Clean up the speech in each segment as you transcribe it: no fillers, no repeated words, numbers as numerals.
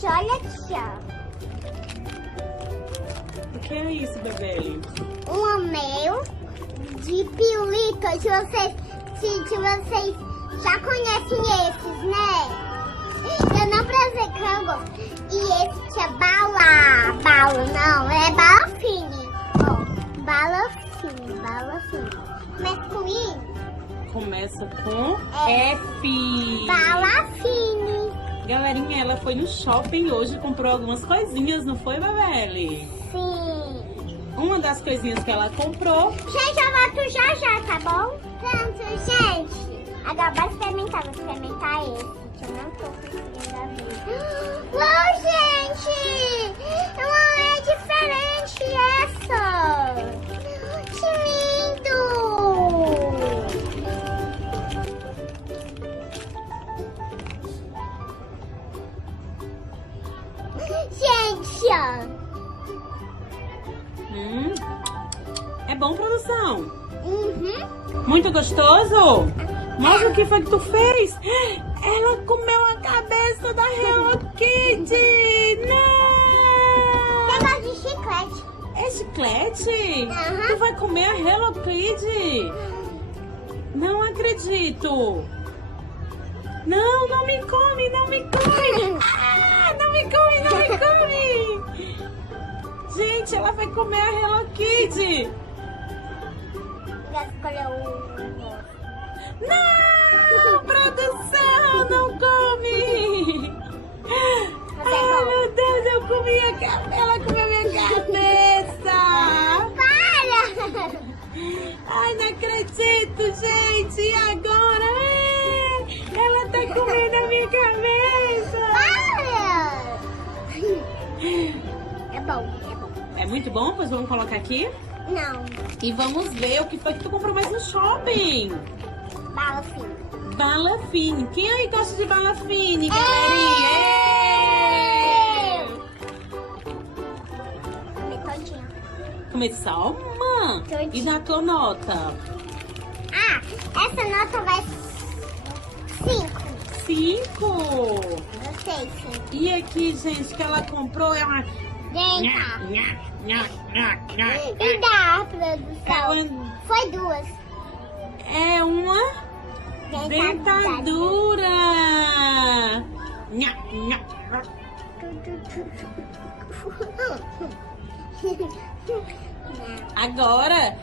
Mas olha aqui, ó. O que é isso, Bebele? Um anel de pirulito. Se vocês já conhecem esses, né? Eu não prazer que eu gosto. E esse que é bala. Bala, não. É bala fine. Ó, bala fine. Começa com I? Começa com F. Bala fine. Galerinha, ela foi no shopping hoje e comprou algumas coisinhas, não foi, Bebele? Sim. Uma das coisinhas que ela comprou... Gente, eu volto já, tá bom? Pronto, gente. Agora vai experimentar. Vou experimentar esse, que eu não tô conseguindo abrir. Uau, gente! Ela é diferente essa. Que lindo! Gente, ó. É bom, produção? Uhum. Muito gostoso? Mostra o que foi que tu fez. Ela comeu a cabeça da Hello Kitty. Não! Negócio de chiclete. É chiclete? Aham. Tu vai comer a Hello Kitty? Não acredito. Não, não me come, não me come. Ah, não me come, não me come. Gente, ela vai comer a Hello Kitty. Já escolheu o... Não, produção, não come. Ai, meu Deus, eu comi ela comeu minha cabeça. Para! Ai, não acredito, gente. E agora? Ela tá comendo a minha cabeça. Para! É bom. É muito bom? Pois vamos colocar aqui. Não, E vamos ver o que foi que tu comprou mais no shopping. bala fina. Bala fine. Quem aí gosta de bala fine, galerinha? Comer todinho. Comer só uma? Todinho. E na tua nota? Ah, essa nota vai 5. 5. Gostei, 5. E aqui, gente, que ela comprou é uma... Vem cá. E da produção? Foi 2. É uma dentadura. Agora,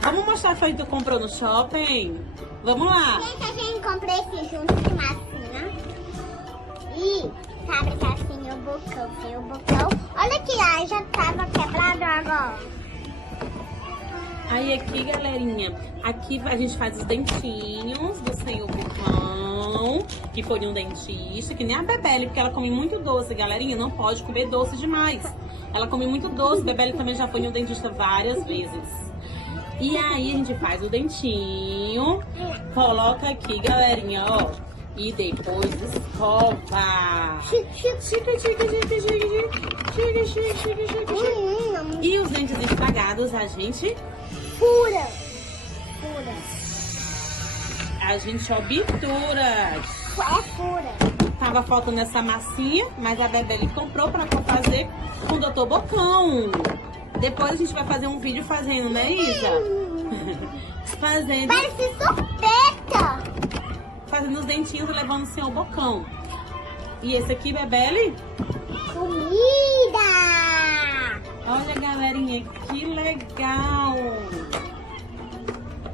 vamos mostrar o que tu comprou no shopping? Vamos lá. Gente, a gente comprou esse junto de massinha. E sabe que assim o bocão, tem o bocão. Olha aqui, ó, já tava quebrado agora. Aí aqui, galerinha, aqui a gente faz os dentinhos do Senhor Bocão, que foi um dentista, que nem a Bebele, porque ela come muito doce, galerinha, não pode comer doce demais. Ela come muito doce, Bebele também já foi um dentista várias vezes. E aí a gente faz o dentinho, coloca aqui, galerinha, ó, e depois escova. E os dentes estragados a gente... Fura. A gente obtura. É fura. Tava faltando essa massinha, mas a Bebele comprou pra fazer com o Dr. Bocão. Depois a gente vai fazer um vídeo fazendo, né, Isa? Fazendo... Parece sopeta. Fazendo os dentinhos e levando o Senhor Bocão. E esse aqui, Bebele? Comida. Olha, galerinha, que legal.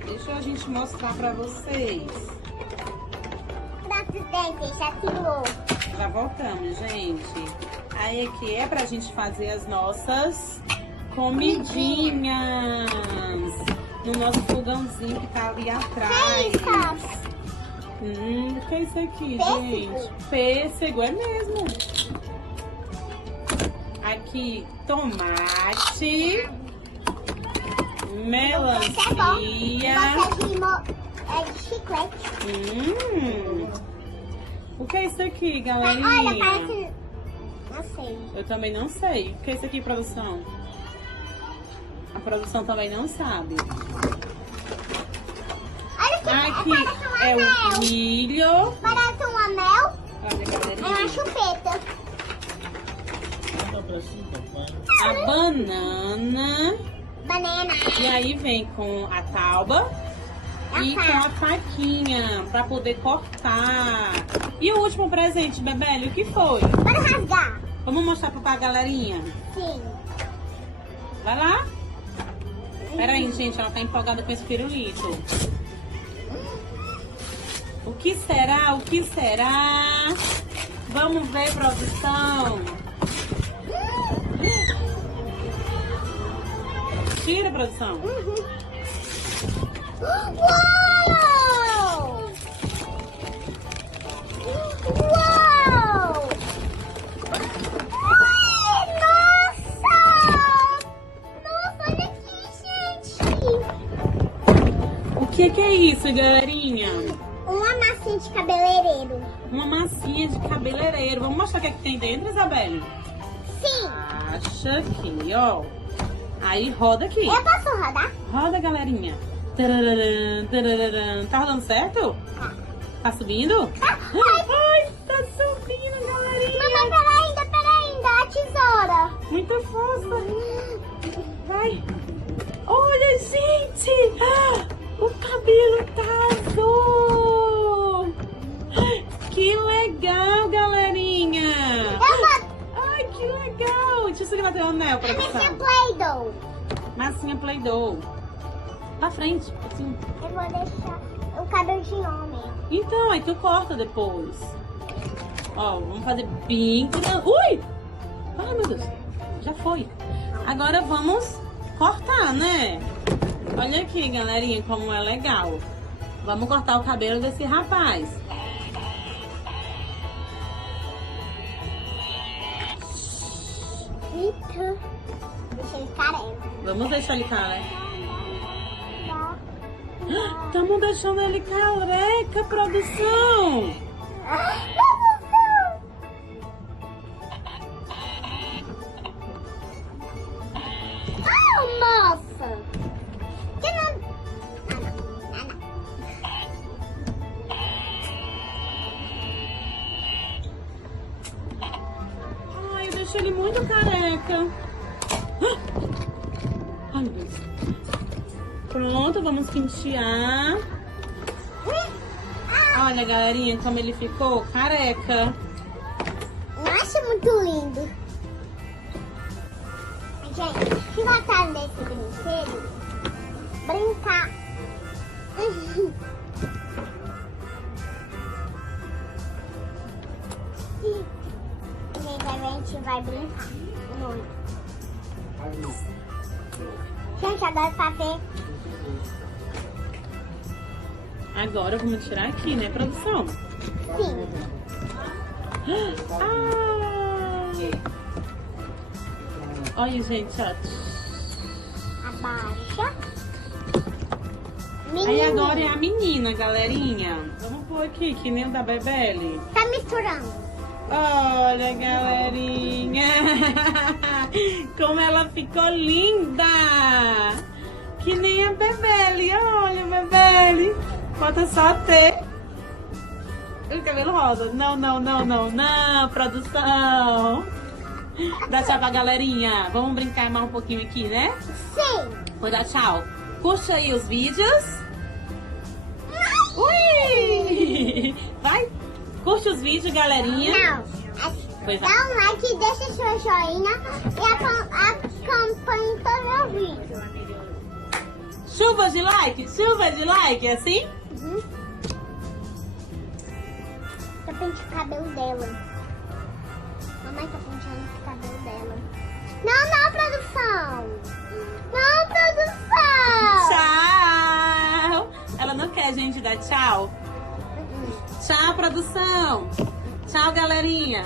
Deixa a gente mostrar pra vocês. Nossos dentes já tirou. Já voltamos, gente. Aí aqui é pra gente fazer as nossas comidinhas. No nosso fogãozinho que tá ali atrás. O que é isso aqui, gente? Pêssego, é mesmo. Aqui, tomate, melancia. É de chiclete. O que é isso aqui, Olha, galerinha? parece... Não sei. Eu também não sei. O que é isso aqui, produção? A produção também não sabe. Olha aqui, Aqui parece um é anel. o milho. Parece um anel. Olha, É uma galerinha. chupeta. a banana. Banana. E aí vem com a tauba e com a faquinha pra poder cortar. E o último presente, Bebele, o que foi? Bora rasgar. Vamos mostrar pra galerinha? Sim. Vai lá. Pera aí, gente, ela tá empolgada com esse pirulito. O que será? O que será? Vamos ver, produção. Tira, produção. Uau! Uau! Ai, nossa! Nossa, olha aqui, gente! O que é isso, galerinha? Uma massinha de cabeleireiro. Uma massinha de cabeleireiro. Vamos mostrar o que tem dentro, Isabelle? Sim. Acha aqui, ó. Aí roda aqui. Eu posso rodar? Roda, galerinha. Tararã, tararã. Tá rodando certo? Tá subindo? Ai, tá subindo, galerinha. Mamãe, pera ainda, a tesoura. Muita força. Vai. Olha, gente. O cabelo tá azul. Que legal, galerinha. Eu vou... Ai, que legal. Deixa eu segurar teu anel, A minha produção. Play-Doh. Massinha Play-Doh. Pra frente, assim. Eu vou deixar o cabelo de homem. Então, aí tu corta depois. Ó, vamos fazer bem grande. Ui! Ai, meu Deus. Já foi. Agora vamos cortar, né? Olha aqui, galerinha, como é legal. Vamos cortar o cabelo desse rapaz. Eita. Deixa ele careca. Vamos deixar ele careca. Estamos deixando ele careca, produção. Nossa! Que não... Ai, eu deixei ele muito careca. Ai, meu Deus. Pronto, vamos pentear. Olha, galerinha, como ele ficou careca. Eu acho muito lindo. Gente, que vontade desse brinquedo? Brincar. Gente, a gente vai brincar muito. Gente, agora fazer. Agora vamos tirar aqui, né, produção? Sim. Ai. Olha, gente, ó. Abaixa. Aí agora é a menina, galerinha. Vamos pôr aqui, que nem o da Bebele. Tá misturando. Olha, galerinha. Como ela ficou linda. Que nem a Bebele. Olha, Bebele. Falta só ter o cabelo rosa. Não, não, não, não, não, produção. Dá tchau pra galerinha. Vamos brincar mais um pouquinho aqui, né? Sim. Vou dar tchau. Curte aí os vídeos. Ui! Vai. Curte os vídeos, galerinha. Não. Pois Dá é. um like, deixa seu joinha e acompanhe todo o meu vídeo. Chuva de like, é assim? Uhum. Tô penteando o cabelo dela. Mamãe tá penteando o cabelo dela. Não, produção! Não, produção! Tchau! Ela não quer a gente dar tchau? Tchau, produção! Tchau, galerinha!